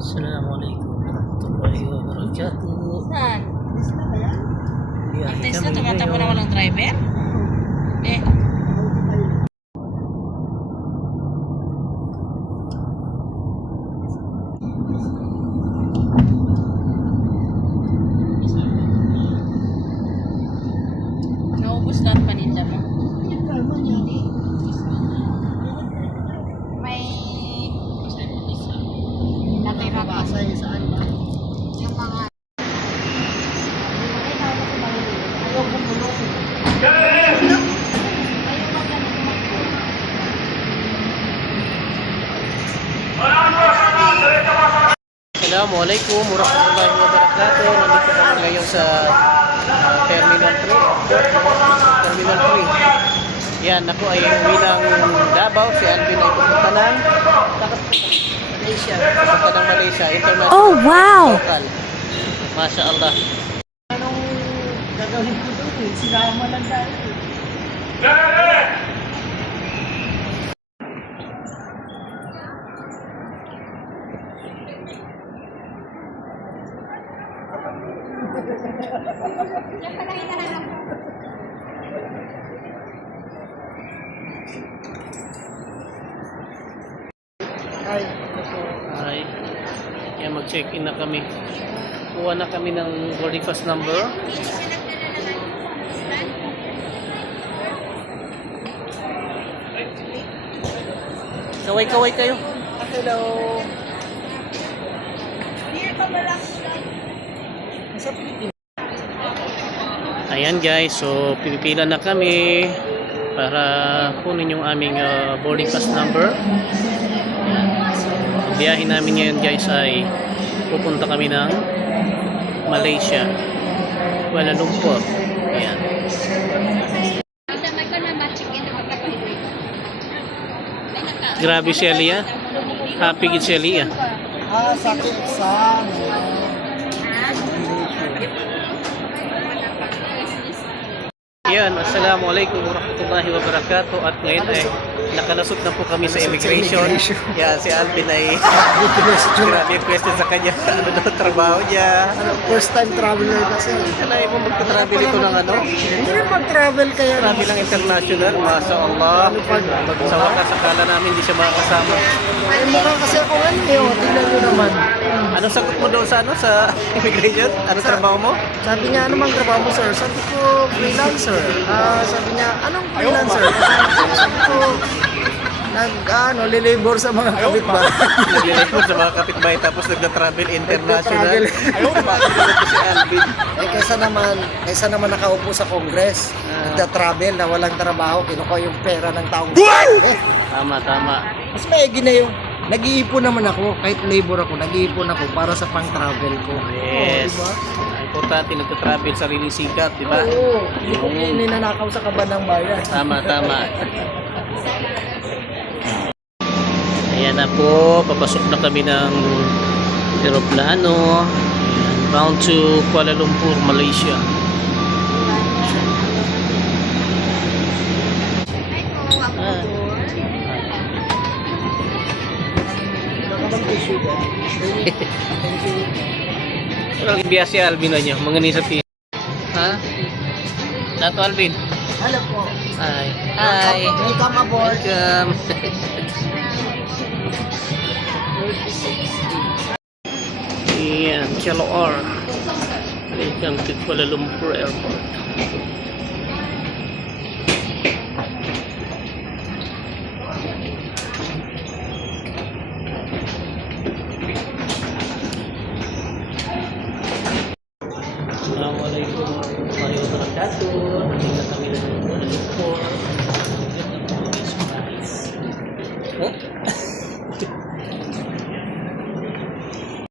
Assalamualaikum warahmatullahi wabarakatuh. Saan? Biyahe Ang test na kami tumatabo na ngayon. walang driver? Eh. Naubos lahat paninda mo? May natira ka. Saan ba? Yung mga Assalamualaikum warahmatullahi wabarakatuh. Nandito kami ngayon sa Terminal 3. Terminal 3. Yan, ako ay uwi ng Davao. Si Alvin ay pupunta ng Malaysia. Pupunta ng Malaysia. International. Oh, wow! Local. Masya Allah. Anong gagawin ko doon eh? Sinama lang tayo eh. Ay, Ay, yan, mag-check-in na kami. Kuha na kami ng boarding pass number. Kaway-kaway kayo. hello. Sa Pilipinas. Ayan guys, so pipila na kami para kunin yung aming boarding pass number. Ayan. So, biyahe namin ngayon guys ay pupunta kami ng Malaysia, Kuala Lumpur. Ayan. Grabe si Aliyah. Happy gid si Aliyah. Sakit sa... Yan, assalamualaikum warahmatullahi wabarakatuh. At ngayon ay nakalusot na po kami sa immigration. Yan, si Alvin ay grabe yung question sa kanya. Ano daw trabaho niya? First time traveler kasi. Kailangan mo magta-travel ito ng ano? Hindi rin mag-travel kaya. Travel lang international. Masya Allah. Sa wakas akala namin hindi siya makakasama. Ay, mukha kasi ako ngayon eh. Oh. Tingnan nyo naman. Anong sagot mo daw sa ano sa immigration? Anong trabaho mo? Sabi niya, ano mang trabaho mo sir? Sabi ko, freelancer. Sabi niya, anong freelancer? Sabi ko, lilibor sa mga kapitbahay. Naglilipod sa mga kapitbahay tapos nagta-travel international. Ayaw na ko si Alvin. Eh, kaysa naman nakaupo sa Congress, nagta-travel na walang trabaho, kinukuha yung pera ng taong eh, Tama, tama. mas maigi na yung nag-iipon naman ako, kahit labor ako, nag-iipon ako para sa pang-travel ko. Yes. Oh, diba? Importante nagta-travel sariling sikat, di ba? Oo, hindi ko ninanakaw sa kaban ng bayan. Tama, tama. Ayan na po, papasok na kami ng eroplano. Bound to Kuala Lumpur, Malaysia. Ah. Walang ibiya si Alvin na niyo, mga nisa pi. Ha? Dato Alvin. Hello po. Hi. Hi. Welcome aboard. Welcome. Ayan, KLR. Welcome to Kuala Lumpur Airport.